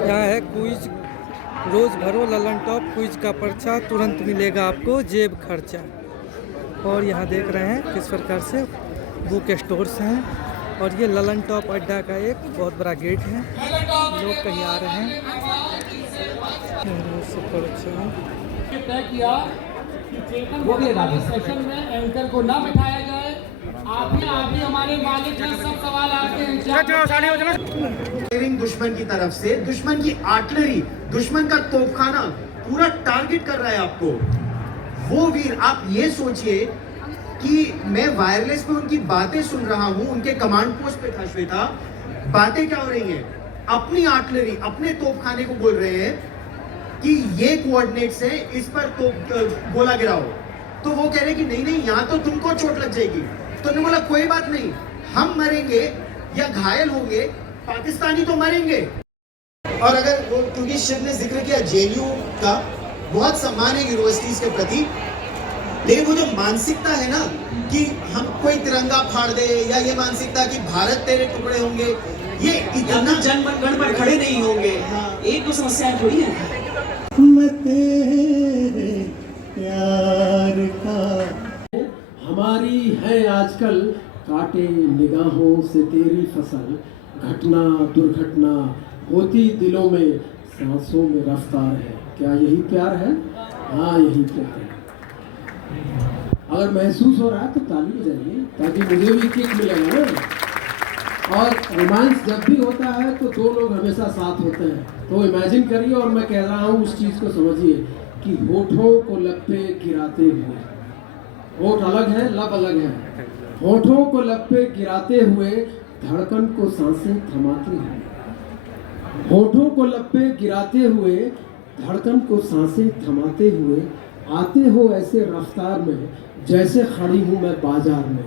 यहाँ है क्विज, रोज भरो ललन टॉप क्विज का पर्चा, तुरंत मिलेगा आपको जेब खर्चा। और यहाँ देख रहे हैं किस प्रकार से बुक स्टोर्स हैं। और ये ललन टॉप अड्डा का एक बहुत बड़ा गेट है, लोग कहीं आ रहे हैं। तय किया कि चेतन सेशन में एंकर को ना बिठाया जाए। आप ही हमारे मालिक हैं, सब सवाल आपके दुश्मन की तरफ से, दुश्मन की आर्टिलरी, दुश्मन का तोपखाना पूरा टारगेट कर रहा है आपको। वो वीर, आप ये सोचिए कि मैं वायरलेस पे उनकी बातें सुन रहा हूँ, उनके कमांड पोस्ट पे था श्वेता, बातें क्या हो रही हैं, अपनी आर्टिलरी, अपने तोपखाने को बोल रहे हैं कि ये कोऑर्डिनेट्स हैं, इस पर गोला गिराओ। तो वो कह रहे कि नहीं नहीं, यहाँ तो तुमको चोट लग जाएगी। तो उन्होंने बोला कोई बात नहीं, हम मरेंगे या घायल होंगे, पाकिस्तानी तो मरेंगे। और अगर वो, क्योंकि शिव ने जिक्र किया जेएनयू का, बहुत सम्मान है यूनिवर्सिटीज के प्रति, लेकिन वो जो मानसिकता है ना कि हम कोई तिरंगा फाड़ दे, या ये मानसिकता कि भारत तेरे टुकड़े होंगे, ये इतना जनगण पर खड़े नहीं होंगे। हाँ, एक तो समस्या थोड़ी है। तेरे प्यार का हमारी है आजकल काटे निगाहों से तेरी फसल, घटना दुर्घटना होती दिलों में, सांसों में रफ्तार है। क्या यही प्यार है? हाँ, यही प्यार है। अगर महसूस हो रहा है तो ताली बजाइए, ताकि मुझे भी किक मिलेगा ना। और रोमांस जब भी होता है तो दो लोग हमेशा साथ होते हैं। तो इमेजिन करिए, और मैं कह रहा हूँ उस चीज़ को समझिए कि होठों को लब पे गिराते हुए, होठ अलग है, लब अलग है, होठों को लब पे गिराते हुए धड़कन को सांसें थमाते हुए, होठों को लब पे गिराते हुए धड़कन को सांसें थमाते हुए, आते हो ऐसे रफ्तार में जैसे खड़ी हूँ मैं बाजार में,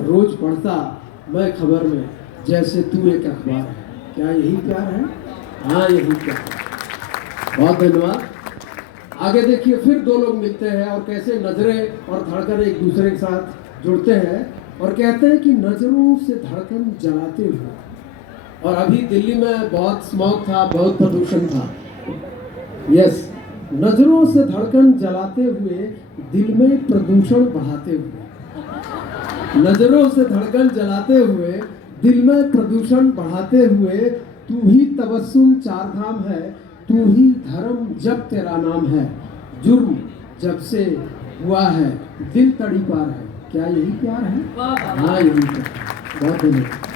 रोज पढ़ता मैं खबर में जैसे तू एक अखबार है। क्या यही प्यार है? हाँ, यही प्यार है। बहुत धन्यवाद। आगे देखिए, फिर दो लोग मिलते हैं और कैसे नजरें और धड़कन एक दूसरे के साथ जुड़ते हैं और कहते हैं कि नजरों से धड़कन जलाते हुए। और अभी दिल्ली में बहुत स्मॉग था, बहुत प्रदूषण था। यस, नजरों से धड़कन जलाते हुए, दिल में प्रदूषण बढ़ाते हुए, नजरों से धड़कन जलाते हुए, दिल में प्रदूषण बढ़ाते हुए, तू ही तबस्सुम चार धाम है, तू ही धर्म जब तेरा नाम है, जुर्म जब से हुआ है दिल तड़ी पार है। क्या यही प्यार है? हाँ, यही प्यार। बहुत धन्यवाद।